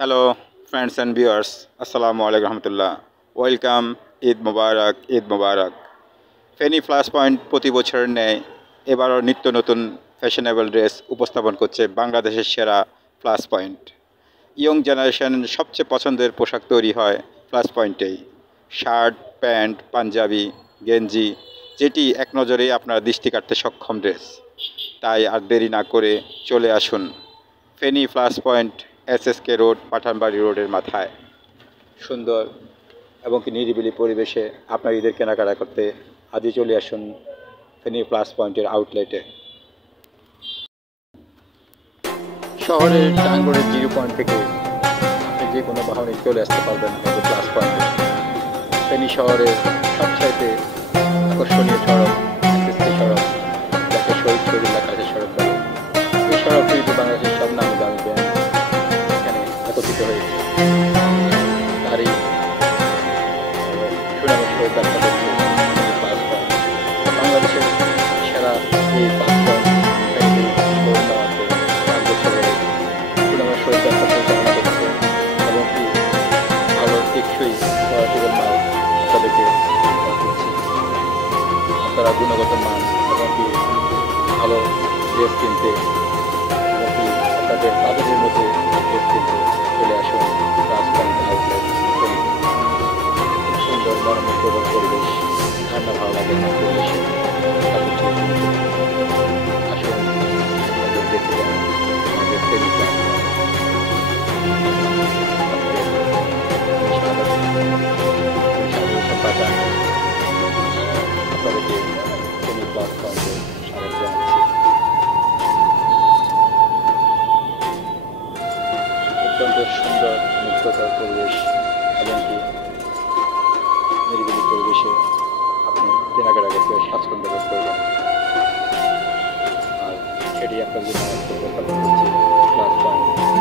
Hello friends and viewers, আসসালামু আলাইকুম রহমতুল্লাহ। Welcome, Eid মোবারক, ঈদ মোবারক। Feni plus point প্রতি বছরের ন্যায় এবারও নিত্য নতুন ফ্যাশনেবল ড্রেস উপস্থাপন করছে বাংলাদেশের সেরা প্লাস পয়েন্ট। ইয়ং জেনারেশনের সবচেয়ে পছন্দের পোশাক তৈরি হয় প্লাস পয়েন্টেই। শার্ট, প্যান্ট, পাঞ্জাবি, গেঞ্জি, যেটি এক নজরেই আপনার দৃষ্টি কাটতে সক্ষম ড্রেস। তাই আর দেরি না করে চলে আসুন Feni plus point, SSK road, Pathanbari রোডের মাথায়। সুন্দর এবং কি নিরিবিলি পরিবেশে আপনার ঈদের কেনাকাটা করতে আজই চলে আসুন ফেনী প্লাস পয়েন্টের আউটলেটে। শহরের টাঙ্গরের জিরো পয়েন্ট থেকে আপনি যে কোনো বাহনে চলে আসতে পারবেন আমাদের প্লাস পয়েন্টে। ফেনী শহরের সবচাইতে আকর্ষণীয় সড়ক এসএসকে সড়ক, যাকে শহীদ শহীদুল্লাহ কাজী সড়ক বলে। এই সড়কটি বাংলাদেশের সব নামি দামি ব্যান্ড এখানে একত্রিত হয়েছে। তারই সুনামের সহিত ব্যবসা করছে প্লাস পয়েন্ট। বাংলাদেশের সেরা এই প্লাস পয়েন্ট নেওয়াতে 5 বছর হয়ে সুনামের সহিত ব্যবসা পরিচালনা করছে এবং কি ভালো টেকসই কোয়ালিটির মাল আপনাদেরকে দিচ্ছে। আপনারা গুণগত মান এবং কি ভালো ড্রেস কিনতে এবং কি আপনাদের বাজেটের মধ্যে ড্রেস কিনতে চলে আসুন প্লাস পয়েন্ট আউটলেট। সুন্দর মনোমুগ্ধকর পরিবেশ, ঠান্ডা ভালো লাগে না পরিবেশে। আসুন আমাদের দেখতে যান আমাদের ফেনী প্লাস বাজার আপনাদেরকে ফেনী প্লাস পয়েন্টে স্বাগত জানাচ্ছি। অত্যন্ত সুন্দর মুগ্ধকর পরিবেশ এবং কি নিরিবিলি পরিবেশে আপনি কেনাকাটা করতে স্বাচ্ছন্দ্য বোধ করবেন। আর সেটি আপনার জন্য করছি প্লাস পয়েন্ট।